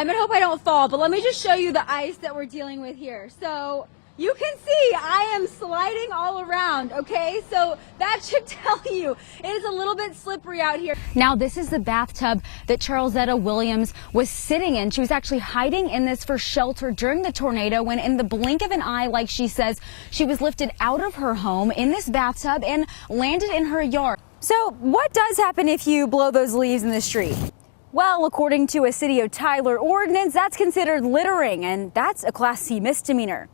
I'm gonna hope I don't fall, but let me just show you the ice that we're dealing with here. So you can see I am sliding all around, okay? So that should tell you it is a little bit slippery out here. Now, this is the bathtub that Charlesetta Williams was sitting in. She was actually hiding in this for shelter during the tornado when in the blink of an eye, like she says, she was lifted out of her home in this bathtub and landed in her yard. So what does happen if you blow those leaves in the street? Well, according to a City of Tyler ordinance, that's considered littering, and that's a Class C misdemeanor.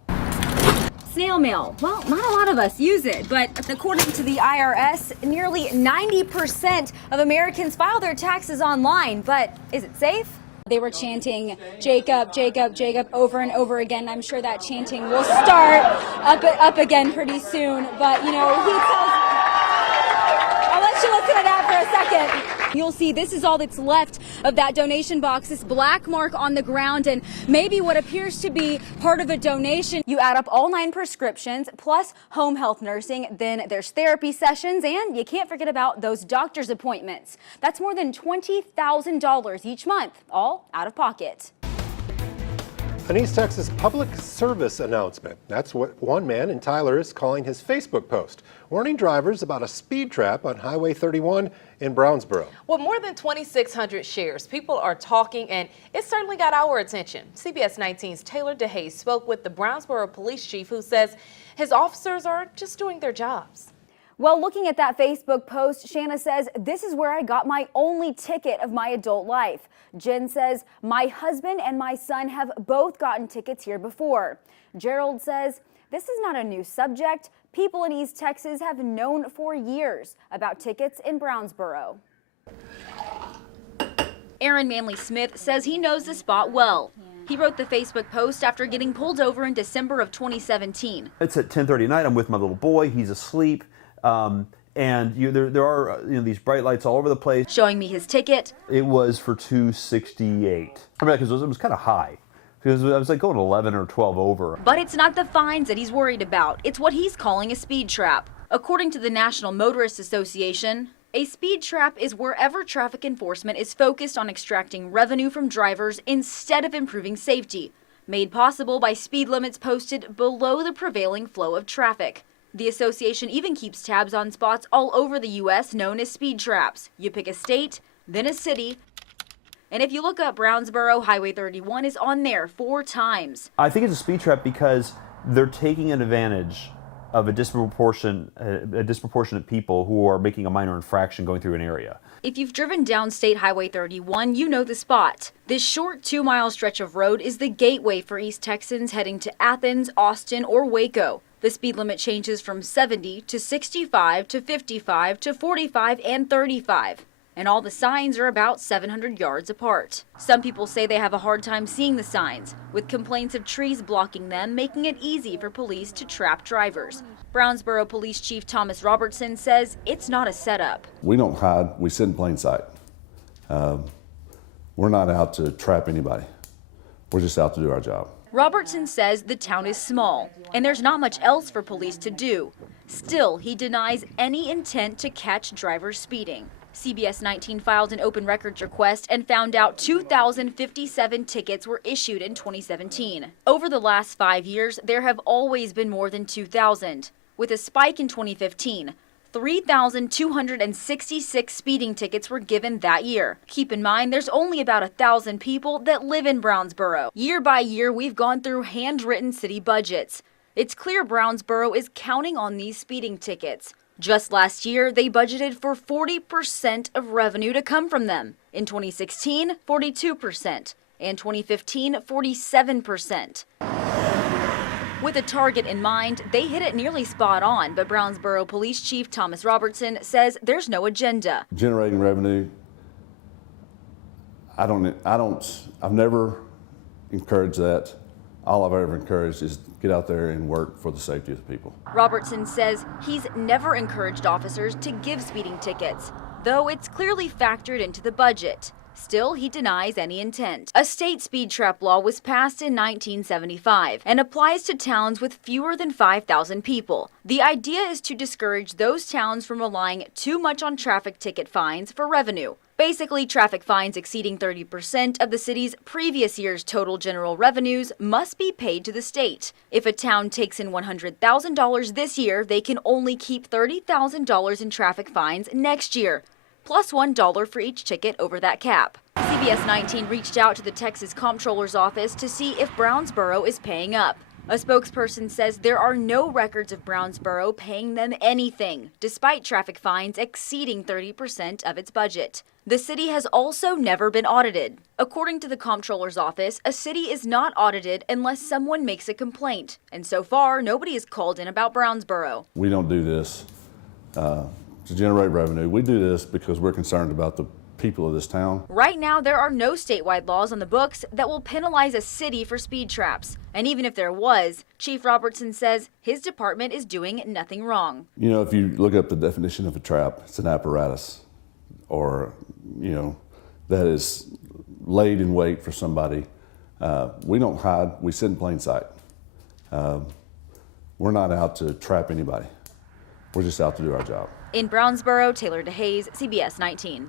Snail mail. Well, not a lot of us use it, but according to the IRS, nearly 90% of Americans file their taxes online. But is it safe? They were chanting, Jacob, Jacob, Jacob, over and over again. I'm sure that chanting will start up again pretty soon. But, you know, he tells... I'll let you listen to that for a second. You'll see this is all that's left of that donation box, this black mark on the ground, and maybe what appears to be part of a donation. You add up all 9 prescriptions, plus home health nursing, then there's therapy sessions, and you can't forget about those doctor's appointments. That's more than $20,000 each month, all out of pocket. An East Texas public service announcement. That's what one man in Tyler is calling his Facebook post, warning drivers about a speed trap on Highway 31 in Brownsboro. With more than 2,600 shares, people are talking, and it certainly got our attention. CBS19's Taeler De Haes spoke with the Brownsboro police chief, who says his officers are just doing their jobs. Well, looking at that Facebook post, Shanna says, this is where I got my only ticket of my adult life. Jen says, my husband and my son have both gotten tickets here before. Gerald says, this is not a new subject. People in East Texas have known for years about tickets in Brownsboro. Aaron Manley Smith says he knows the spot well. He wrote the Facebook post after getting pulled over in December of 2017. It's at 10:30 at night. I'm with my little boy. He's asleep. And there are these bright lights all over the place. Showing me his ticket. It was for 268. I mean, because it was kind of high. Because I was like going 11 or 12 over. But it's not the fines that he's worried about. It's what he's calling a speed trap. According to the National Motorist Association, a speed trap is wherever traffic enforcement is focused on extracting revenue from drivers instead of improving safety, made possible by speed limits posted below the prevailing flow of traffic. The association even keeps tabs on spots all over the U.S. known as speed traps. You pick a state, then a city, and if you look up Brownsboro, Highway 31 is on there 4 times. I think it's a speed trap because they're taking advantage of a disproportionate people who are making a minor infraction going through an area. If you've driven down State Highway 31, you know the spot. This short 2-mile stretch of road is the gateway for East Texans heading to Athens, Austin, or Waco. The speed limit changes from 70 to 65 to 55 to 45 and 35. And all the signs are about 700 yards apart. Some people say they have a hard time seeing the signs, with complaints of trees blocking them, making it easy for police to trap drivers. Brownsboro Police Chief Thomas Robertson says it's not a setup. We don't hide, we sit in plain sight. We're not out to trap anybody. We're just out to do our job. Robertson says the town is small, and there's not much else for police to do. Still, he denies any intent to catch drivers speeding. CBS19 filed an open records request and found out 2,057 tickets were issued in 2017. Over the last 5 years, there have always been more than 2,000, with a spike in 2015. 3,266 speeding tickets were given that year. Keep in mind, there's only about 1,000 people that live in Brownsboro. Year by year, we've gone through handwritten city budgets. It's clear Brownsboro is counting on these speeding tickets. Just last year, they budgeted for 40% of revenue to come from them. In 2016, 42%. In 2015, 47%. With a target in mind, they hit it nearly spot on, but Brownsboro Police Chief Thomas Robertson says there's no agenda. Generating revenue, I've never encouraged that. All I've ever encouraged is get out there and work for the safety of the people. Robertson says he's never encouraged officers to give speeding tickets, though it's clearly factored into the budget. Still, he denies any intent. A state speed trap law was passed in 1975 and applies to towns with fewer than 5,000 people. The idea is to discourage those towns from relying too much on traffic ticket fines for revenue. Basically, traffic fines exceeding 30% of the city's previous year's total general revenues must be paid to the state. If a town takes in $100,000 this year, they can only keep $30,000 in traffic fines next year, plus $1 for each ticket over that cap. CBS19 reached out to the Texas Comptroller's office to see if Brownsboro is paying up. A spokesperson says there are no records of Brownsboro paying them anything, despite traffic fines exceeding 30% of its budget. The city has also never been audited. According to the Comptroller's office, a city is not audited unless someone makes a complaint. And so far, nobody has called in about Brownsboro. We don't do this to generate revenue. We do this because we're concerned about the people of this town. Right now, there are no statewide laws on the books that will penalize a city for speed traps. And even if there was, Chief Robertson says his department is doing nothing wrong. You know, if you look up the definition of a trap, it's an apparatus or, that is laid in wait for somebody. We don't hide, we sit in plain sight. We're not out to trap anybody. We're just out to do our job. In Brownsboro, Taeler De Haes, CBS 19.